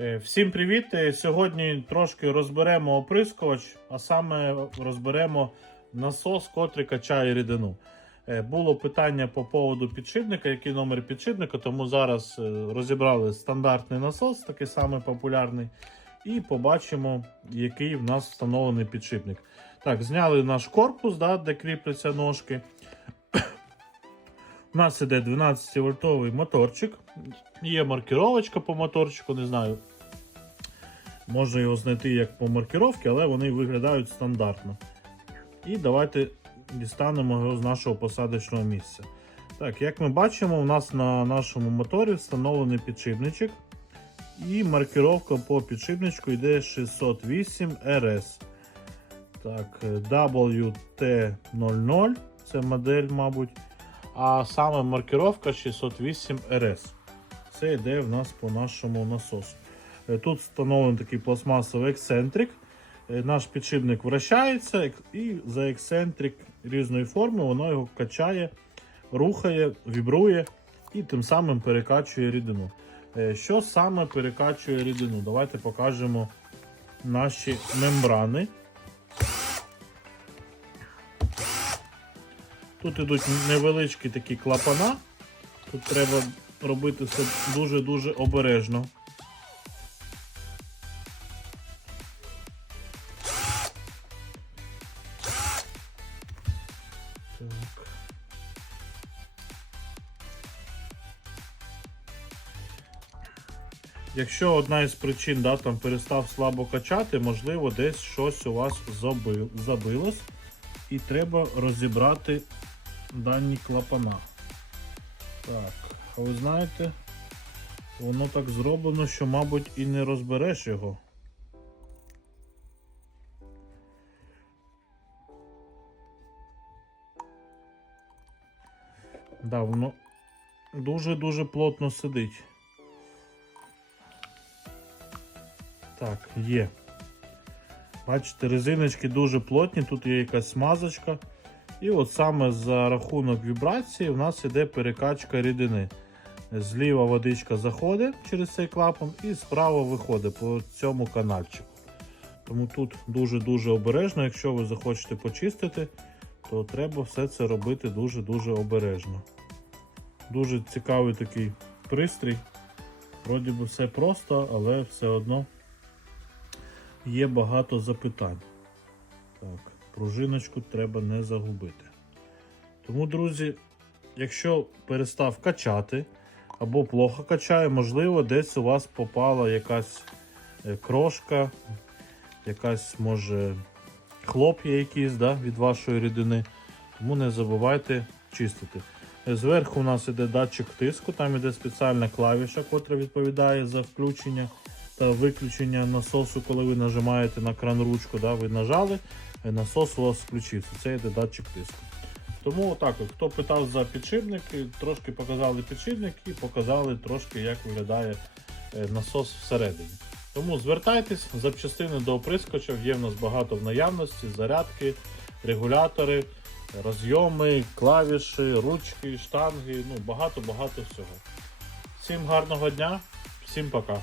Е, Всім привіт! Е, Сьогодні трошки розберемо оприскувач, а саме розберемо насос, котрий качає рідину. Е, Було питання по поводу підшипника, який номер підшипника, тому зараз розібрали стандартний насос, такий самий популярний, і побачимо, який в нас встановлений підшипник. Так, зняли наш корпус, да, де кріпляться ножки. У нас іде 12 вольтовий моторчик. Є маркировочка по моторчику, не знаю. Можна його знайти як по маркировці, але вони виглядають стандартно. І давайте дістанемо його з нашого посадочного місця. Так, як ми бачимо, у нас на нашому моторі встановлений підшипничок. І маркировка по підшипничку йде 608 RS. Так, WT00, це модель, мабуть. А саме маркировка 608 RS. Це йде в нас по нашому насосу. Е, Тут встановлений такий пластмасовий ексцентрик. Е, Наш підшипник вращається і за ексцентрик різної форми воно його качає, рухає, вібрує і тим самим перекачує рідину. Е, Що саме перекачує рідину? Давайте покажемо наші мембрани. Тут ідуть невеличкі такі клапана. Тут треба робити все дуже-дуже обережно. Якщо одна із причин да, там перестав слабо качати, можливо, десь щось у вас забилось і треба розібрати дані клапана. Так, а ви знаєте, воно так зроблено, що, мабуть, і не розбереш його. Да, воно дуже-дуже плотно сидить. Так, є. Бачите, резиночки дуже плотні, тут є якась смазочка. І от саме за рахунок вібрації в нас іде перекачка рідини. Зліва водичка заходить через цей клапан і справа виходить по цьому канальчику. Тому тут дуже-дуже обережно, якщо ви захочете почистити, то треба все це робити дуже-дуже обережно. Дуже цікавий такий пристрій. Вроді би все просто, але все одно є багато запитань. Так, пружиночку треба не загубити. Тому, друзі, якщо перестав качати або плохо качає, можливо, десь у вас попала якась е, крошка, якась, може, хлоп'я якісь да, від вашої рідини. Тому не забувайте чистити. Е, Зверху у нас іде датчик тиску, там іде спеціальна клавіша, котра відповідає за включення та виключення насосу, коли ви нажимаєте на кран ручку, да, ви нажали, е, насос у вас включився. Це йде датчик тиску. Тому отак, от, хто питав за підшипник, е, трошки показали підшипник і показали трошки, як виглядає е, насос всередині. Тому звертайтесь, запчастини до оприскочів, є в нас багато в наявності, зарядки, регулятори, розйоми, клавіші, ручки, штанги, ну багато-багато всього. Всім гарного дня, всім пока.